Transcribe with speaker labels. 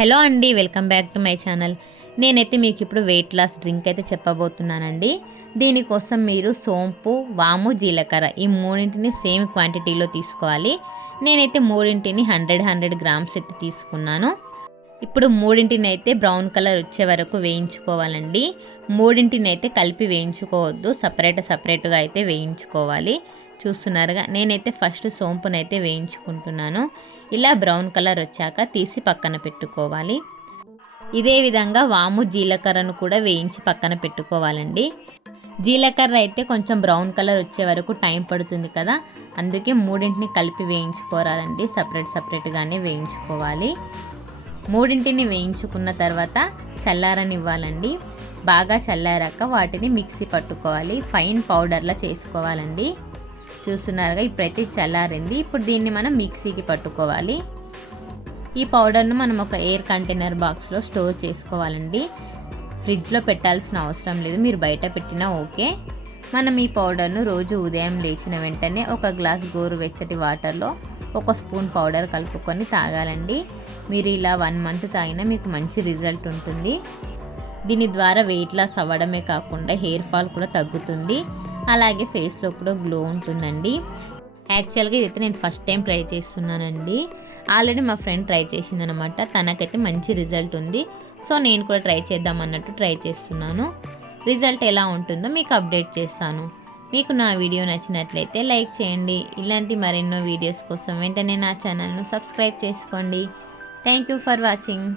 Speaker 1: Hello అండి welcome back to my channel. నేనైతే మీకు ఇప్పుడు వెయిట్ లాస్ డ్రింక్ అయితే చెప్పబోతున్నానండి. దీనికోసం మీరు సోంపు వాము జీలకర్ర ఈ మూడింటిని సేమ్ క్వాంటిటీలో తీసుకోవాలి. నేనైతే మూడింటిని హండ్రెడ్ హండ్రెడ్ గ్రామ్స్ అయితే తీసుకున్నాను. ఇప్పుడు మూడింటిని అయితే బ్రౌన్ కలర్ వచ్చే వరకు వేయించుకోవాలండి. మూడింటిని అయితే కలిపి వేయించుకోవద్దు సపరేట్ సపరేట్గా అయితే వేయించుకోవాలి. చూస్తున్నారుగా. నేనైతే ఫస్ట్ సోంపునైతే వేయించుకుంటున్నాను. ఇలా బ్రౌన్ కలర్ వచ్చాక తీసి పక్కన పెట్టుకోవాలి. ఇదే విధంగా వాము జీలకర్రను కూడా వేయించి పక్కన పెట్టుకోవాలండి. జీలకర్ర అయితే కొంచెం బ్రౌన్ కలర్ వచ్చే వరకు టైం పడుతుంది కదా. అందుకే మూడింటిని కలిపి వేయించుకోరాదండి సపరేట్ సపరేట్గానే వేయించుకోవాలి. మూడింటిని వేయించుకున్న తర్వాత చల్లారనివ్వాలండి. బాగా చల్లారాక వాటిని మిక్సీ పట్టుకోవాలి. ఫైన్ పౌడర్లా చేసుకోవాలండి. చూస్తున్నారుగా ఇప్పుడైతే చల్లారింది. ఇప్పుడు దీన్ని మనం మిక్సీకి పట్టుకోవాలి. ఈ పౌడర్ను మనం ఒక ఎయిర్ కంటైనర్ బాక్స్లో స్టోర్ చేసుకోవాలండి. ఫ్రిడ్జ్లో పెట్టాల్సిన అవసరం లేదు. మీరు బయట పెట్టినా ఓకే. మనం ఈ పౌడర్ను రోజు ఉదయం లేచిన వెంటనే ఒక గ్లాస్ గోరువెచ్చటి వాటర్లో ఒక స్పూన్ పౌడర్ కలుపుకొని తాగాలండి. మీరు ఇలా వన్ మంత్ తాగినా మీకు మంచి రిజల్ట్ ఉంటుంది. దీని ద్వారా వెయిట్ లాస్ అవ్వడమే కాకుండా హెయిర్ ఫాల్ కూడా తగ్గుతుంది. అలాగే ఫేస్లో కూడా గ్లో ఉంటుందండి. యాక్చువల్గా ఇదైతే నేను ఫస్ట్ టైం ట్రై చేస్తున్నానండి. ఆల్రెడీ మా ఫ్రెండ్ ట్రై చేసిందనమాట. తనకైతే మంచి రిజల్ట్ ఉంది. సో నేను కూడా ట్రై చేద్దాం అన్నట్టు ట్రై చేస్తున్నాను. రిజల్ట్ ఎలా ఉంటుందో మీకు అప్డేట్ చేస్తాను. మీకు నా వీడియో నచ్చినట్లయితే లైక్ చేయండి. ఇలాంటి మరెన్నో వీడియోస్ కోసం వెంటనే నా ఛానల్ను సబ్స్క్రైబ్ చేసుకోండి. Thank you for watching.